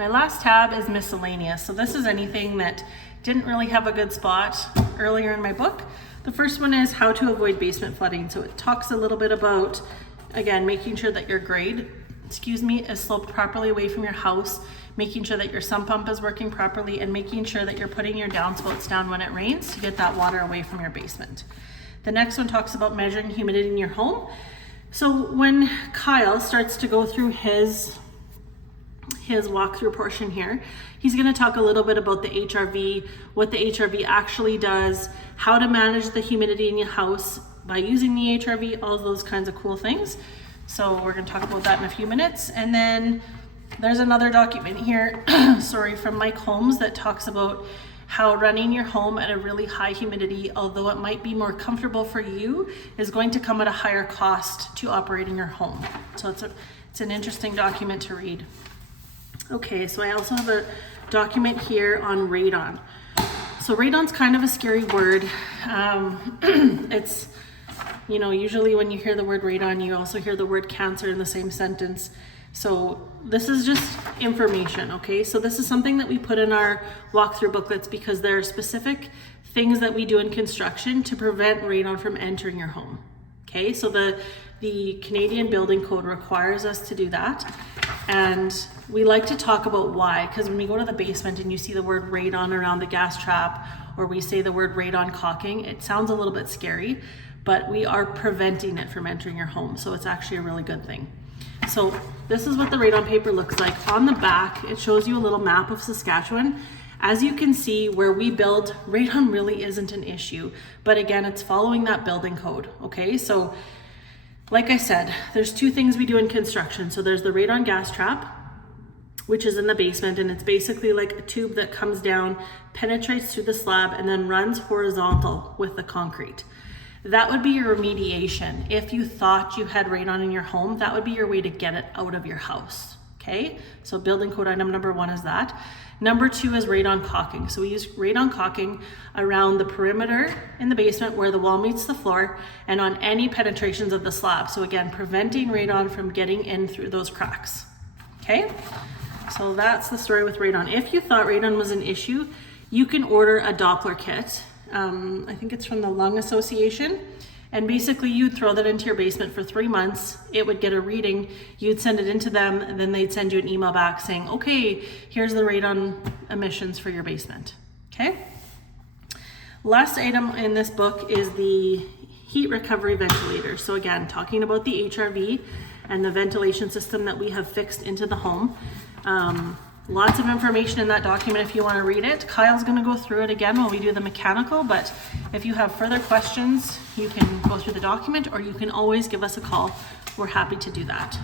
My last tab is miscellaneous. So this is anything that didn't really have a good spot earlier in my book. The first one is how to avoid basement flooding. So it talks a little bit about, again, making sure that your grade, is sloped properly away from your house, making sure that your sump pump is working properly, and making sure that you're putting your downspouts down when it rains to get that water away from your basement. The next one talks about measuring humidity in your home. So when Kyle starts to go through his walkthrough portion here, he's going to talk a little bit about the HRV, what the HRV actually does, how to manage the humidity in your house by using the HRV, all those kinds of cool things. So we're going to talk about that in a few minutes. And then there's another document here, from Mike Holmes, that talks about how running your home at a really high humidity, although it might be more comfortable for you, is going to come at a higher cost to operating your home. So it's an interesting document to read. Okay, so I also have a document here on radon. So radon's kind of a scary word. It's, usually when you hear the word radon, you also hear the word cancer in the same sentence. So this is just information, okay? So this is something that we put in our walkthrough booklets because there are specific things that we do in construction to prevent radon from entering your home, okay? So the Canadian Building Code requires us to do that. And we like to talk about why, because when we go to the basement and you see the word radon around the gas trap, or we say the word radon caulking, it sounds a little bit scary, but we are preventing it from entering your home. So it's actually a really good thing. So this is what the radon paper looks like. On the back, it shows you a little map of Saskatchewan. As you can see, where we build, radon really isn't an issue. But again, it's following that building code, okay? So like I said, there's two things we do in construction. So there's the radon gas trap, which is in the basement, and it's basically like a tube that comes down, penetrates through the slab, and then runs horizontal with the concrete. That would be your remediation. If you thought you had radon in your home, that would be your way to get it out of your house, okay? So building code item number 1 is that. Number 2 is radon caulking. So we use radon caulking around the perimeter in the basement where the wall meets the floor and on any penetrations of the slab. So again, preventing radon from getting in through those cracks, okay? So that's the story with radon. If you thought radon was an issue, you can order a Doppler kit. I think it's from the Lung Association. And basically you'd throw that into your basement for 3 months. It would get a reading. You'd send it into them, and then they'd send you an email back saying, okay, here's the radon emissions for your basement, okay? Last item in this book is the heat recovery ventilator. So again, talking about the HRV and the ventilation system that we have fixed into the home. Lots of information in that document if you want to read it. Kyle's going to go through it again while we do the mechanical, but if you have further questions, you can go through the document or you can always give us a call. We're happy to do that.